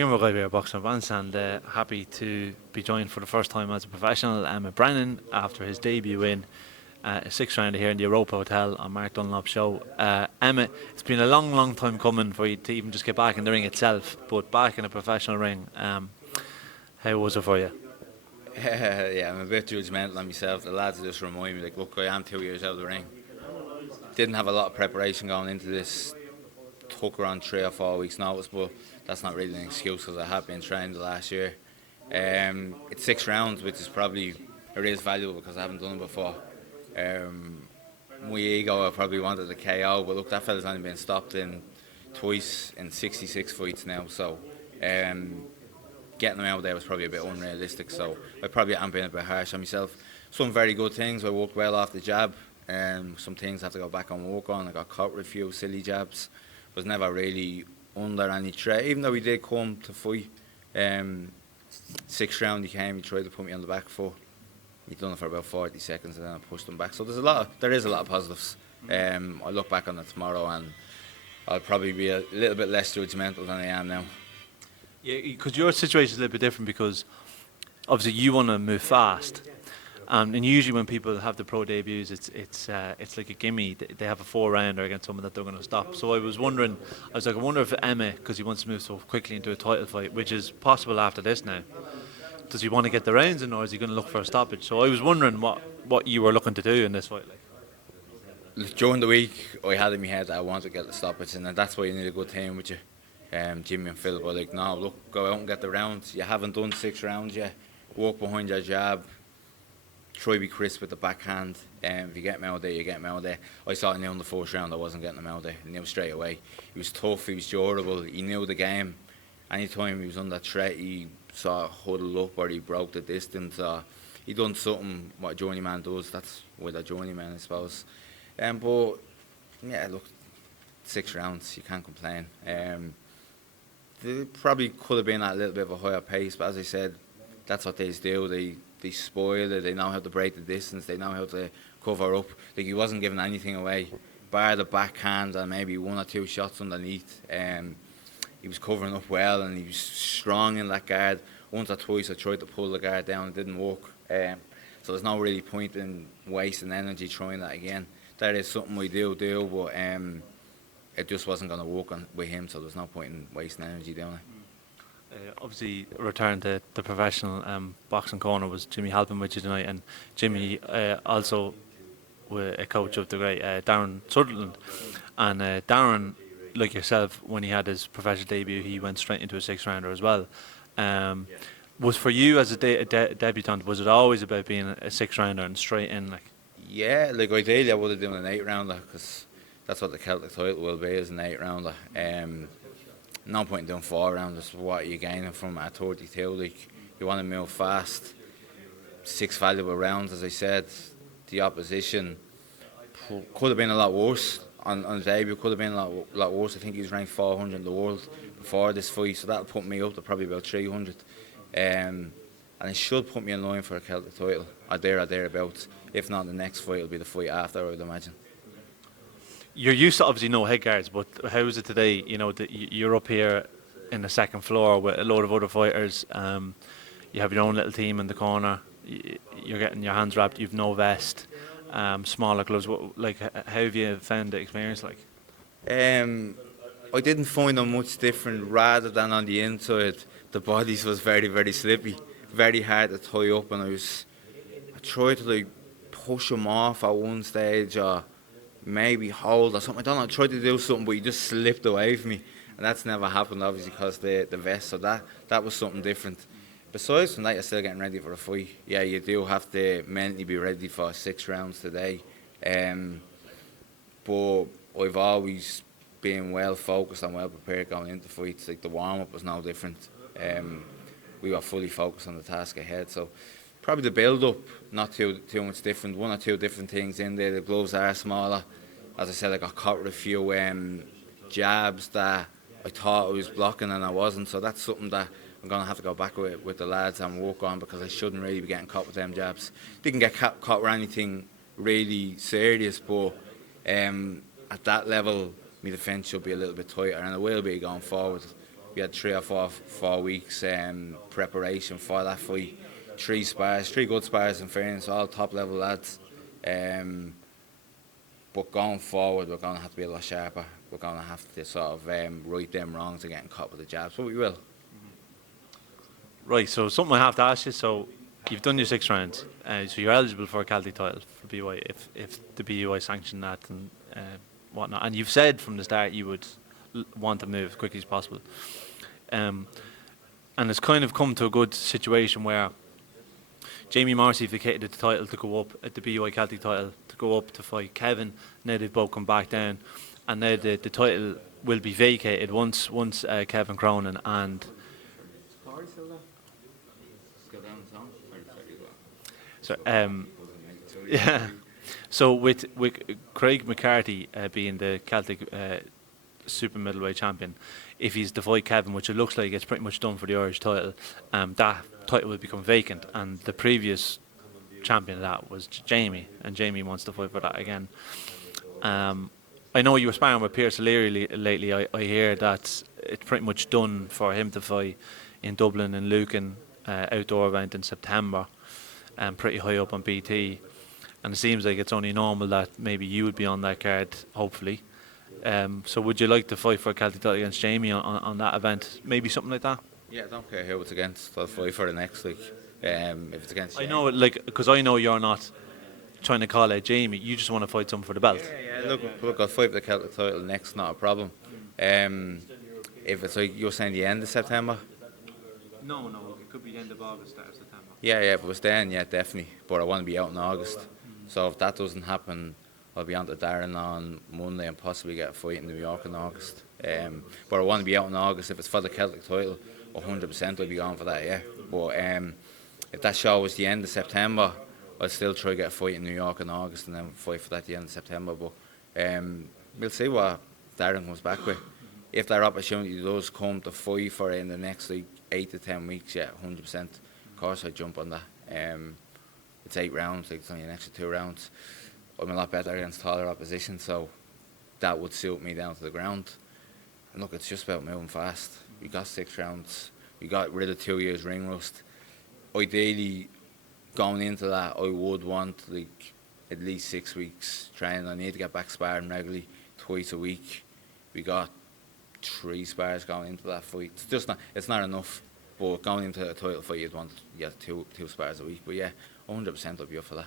Kieran McGuire here, boxing Bants, and happy to be joined for the first time as a professional. Emmet Brennan after his debut in a sixth rounder here in the Europa Hotel on Mark Dunlop's show. Emmet, it's been a long time coming for you to even just get back in the ring itself, but back in a professional ring. How was it for you? Yeah, I'm a bit judgmental on myself. The lads just remind me, like, look, I am 2 years out of the ring. Didn't have a lot of preparation going into this. Took around 3 or 4 weeks notice, but that's not really an excuse because I have been training the last year. It's 6 rounds, which is probably it is valuable because I haven't done it before. My ego, I probably wanted a KO, but look, that fella's only been stopped in twice in 66 fights now, so getting him out there was probably a bit unrealistic, so I probably am being a bit harsh on myself. Some very good things, I worked well off the jab. Some things I have to go back and work on. I got caught with a few silly jabs. Was never really under any threat, even though he did come to fight. 6th round he came, he tried to put me on the back foot. He done it for about 40 seconds and then I pushed him back. So there is a lot of positives. I'll look back on it tomorrow and I'll probably be a little bit less judgmental than I am now. Yeah, because your situation is a little bit different because obviously you want to move fast. And usually when people have the pro debuts, it's like a gimme. They have a 4-rounder against someone that they're going to stop. So I wonder if Emmet, because he wants to move so quickly into a title fight, which is possible after this now, does he want to get the rounds in or is he going to look for a stoppage? So I was wondering what you were looking to do in this fight. During the week, I had in my head that I wanted to get the stoppage, and that's why you need a good team with you. Jimmy and Phil were like, no, look, go out and get the rounds. You haven't done 6 rounds yet. Walk behind your jab. Try to be crisp with the backhand. If you get me out there, you get me out there. I saw him in the 4th round, I wasn't getting him out there. I knew straight away. He was tough, he was durable, he knew the game. Anytime he was under threat, he sort of huddled up or he broke the distance. Or he done something what a journeyman does. That's with a journeyman, I suppose. But, yeah, look, 6 rounds, you can't complain. They probably could have been at a little bit of a higher pace, but as I said, that's what they do. They spoil it, they know how to break the distance, they know how to cover up. Like, he wasn't giving anything away, bar the backhand and maybe 1 or 2 shots underneath. He was covering up well and he was strong in that guard. Once or twice I tried to pull the guard down, it didn't work. So there's no really point in wasting energy trying that again. That is something we do, but it just wasn't going to work with him, so there's no point in wasting energy doing it. Obviously, return to the professional boxing corner was Jimmy helping with you tonight, and Jimmy also was a coach of the great Darren Sutherland. And Darren, like yourself, when he had his professional debut, he went straight into a 6th rounder as well. Was for you as a debutant, was it always about being a 6th rounder and straight in? Yeah, like ideally I would have done an 8 rounder because that's what the Celtic title will be, is an 8 rounder. No point in doing 4 rounds. What are you gaining from at 32? Like, you want to move fast. 6 valuable rounds, as I said. The opposition could have been a lot worse on the debut. Could have been a lot worse. I think he was ranked 400 in the world before this fight, so that'll put me up to probably about 300. And it should put me in line for a Celtic title, or thereabouts. If not, the next fight will be the fight after, I would imagine. You're used to obviously no head guards, but how is it today? You know, you're up here in the 2nd floor with a load of other fighters. You have your own little team in the corner. You're getting your hands wrapped. You've no vest, smaller gloves. How have you found the experience like? I didn't find them much different. Rather than on the inside, the bodies was very slippy, very hard to tie up, and I tried to push them off at one stage or maybe hold or something. I don't know, I tried to do something, but he just slipped away from me. And that's never happened, obviously, because the vest. So that was something different. Besides from that, you're still getting ready for a fight. Yeah, you do have to mentally be ready for 6 rounds today. But I've always been well focused and well prepared going into fights. Like, the warm-up was no different. We were fully focused on the task ahead. So probably the build-up, not too much different. 1 or 2 different things in there. The gloves are smaller. As I said, I got caught with a few jabs that I thought I was blocking and I wasn't. So that's something that I'm going to have to go back with the lads and work on, because I shouldn't really be getting caught with them jabs. Didn't get caught with anything really serious, but at that level, my defence should be a little bit tighter, and it will be going forward. we had 3 or 4 weeks preparation for that fight. 3 good spars in fairness, all top level lads. But going forward, we're going to have to be a lot sharper. We're going to have to sort of right them wrongs and getting caught with the jabs, but we will. Right, so something I have to ask you. So you've done your 6 rounds, so you're eligible for a Celtic title for BUI if the BUI sanction that and whatnot. And you've said from the start you would want to move as quickly as possible. And it's kind of come to a good situation where Jamie Morrissey vacated the title to go up at the BUI Celtic title to go up to fight Kevin. Now they've both come back down, and now the title will be vacated once Kevin Cronin and. So yeah. So with Craig McCarthy being the Celtic super middleweight champion, if he's to fight Kevin, which it looks like it's pretty much done for the Irish title, that title will become vacant, and the previous champion of that was Jamie, and Jamie wants to fight for that again. I know you were sparring with Pierce O'Leary lately. I hear that it's pretty much done for him to fight in Dublin and Lucan outdoor event in September, and pretty high up on BT. And it seems like it's only normal that maybe you would be on that card, hopefully. So would you like to fight for a Celtic title against Jamie on that event? Maybe something like that? Yeah, I don't care who it's against. I'll fight for the next week. If it's against Jamie. I know, because I know you're not trying to call out Jamie. You just want to fight someone for the belt. Yeah. Look, I'll fight for the Celtic title next. Not a problem. If it's like you're saying the end of September. No, it could be the end of August, start of September. Yeah, if it was then, yeah, definitely. But I want to be out in August. So if that doesn't happen, I'll be on to Darren on Monday and possibly get a fight in New York in August. But I want to be out in August. If it's for the Celtic title, 100% I'll be going for that, yeah. But if that show was the end of September, I'll still try to get a fight in New York in August and then fight for that at the end of September. But we'll see what Darren comes back with. If that opportunity does come to fight for it in the next 8 to 10 weeks, yeah, 100%. Of course I'd jump on that. It's 8 rounds, it's only an extra 2 rounds. I'm a lot better against taller opposition, so that would suit me down to the ground. And look, it's just about moving fast. We got 6 rounds. We got rid of 2 years ring rust. Ideally, going into that, I would want at least 6 weeks training. I need to get back sparring regularly, twice a week. We got 3 spars going into that fight. It's not enough. But going into a title fight, you'd want two spars a week. But yeah, 100% I'll be up for that.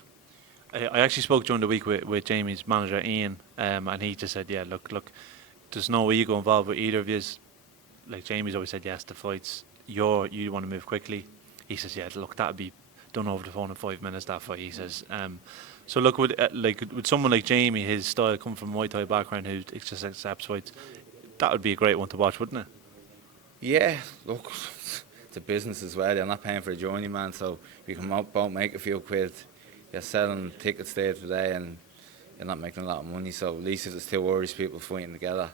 I actually spoke during the week with Jamie's manager Ian, and he just said, yeah, look, there's no ego involved with either of you. Like Jamie's always said yes to fights. You want to move quickly. He says, yeah, look, that'd be done over the phone in 5 minutes. That fight, he says. So look, with someone like Jamie, his style come from a Muay Thai background, who just accepts fights, that would be a great one to watch, wouldn't it? Yeah, look, it's a business as well. You're not paying for a journeyman, so you come out, make a few quid. You're selling tickets day to day, and you're not making a lot of money. So at least if there's 2 Irish people fighting together,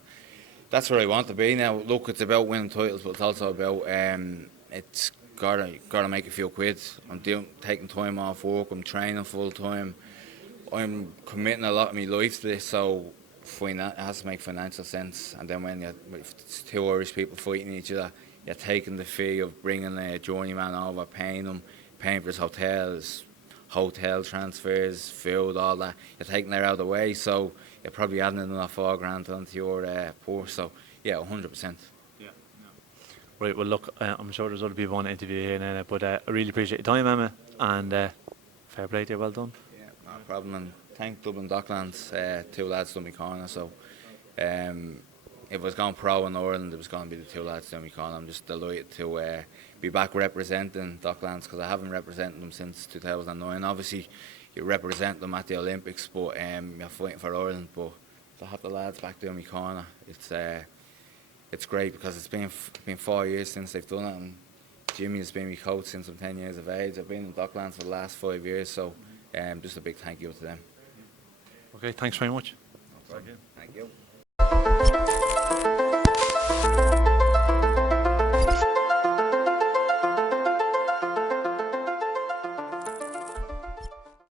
that's where I want to be now. Look, it's about winning titles, but it's also about it's gotta make a few quid. I'm taking time off work. I'm training full time. I'm committing a lot of my life to this, so it has to make financial sense. And then when it's 2 Irish people fighting each other, you're taking the fee of bringing a journeyman over, paying for his hotels, hotel transfers, food, all that. You're taking that out of the way, so you're probably adding another $4,000 onto your purse. So yeah, 100%. Yeah. Right. Well, look, I'm sure there's other people want to interview here now, but I really appreciate your time, Emmet, and fair play to you. Well done. Yeah, no problem. And thank Dublin Docklands, 2 lads done me corner. So if I was going pro in Ireland, it was going to be the 2 lads doing me corner. I'm just delighted to be back representing Docklands, because I haven't represented them since 2009. Obviously, you represent them at the Olympics, but you're fighting for Ireland. But to have the lads back doing me corner, it's great, because it's been 4 years since they've done it, and Jimmy has been my coach since I'm 10 years of age. I've been in Docklands for the last 5 years, so just a big thank you to them. Okay, thanks very much. No problem. Thank you.